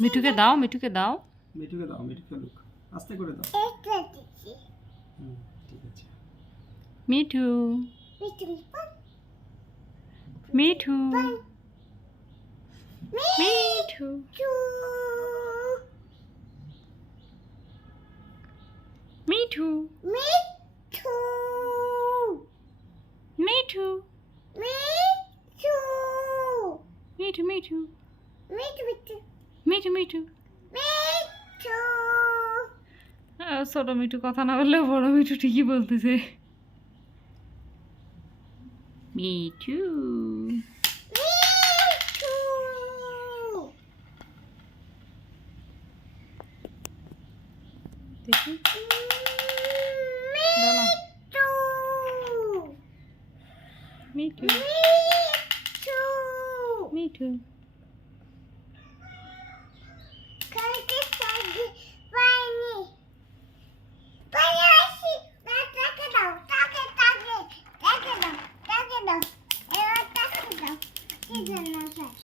মিঠুকে দাও, মিঠুকে দাও। মিঠুকে দাও, মিঠুকে লুক আস্তে করে দাও। ঠিক আছে। মিঠু, মিঠু, মিঠু, মিঠু, মিঠু, মিঠু, মিঠু, মিঠু, মিঠু। ছোট মিঠু কথা না বললেও বড় মিঠু ঠিকই বলতেছে। মিঠু, দেখি দাও না। মিঠু, মিঠু।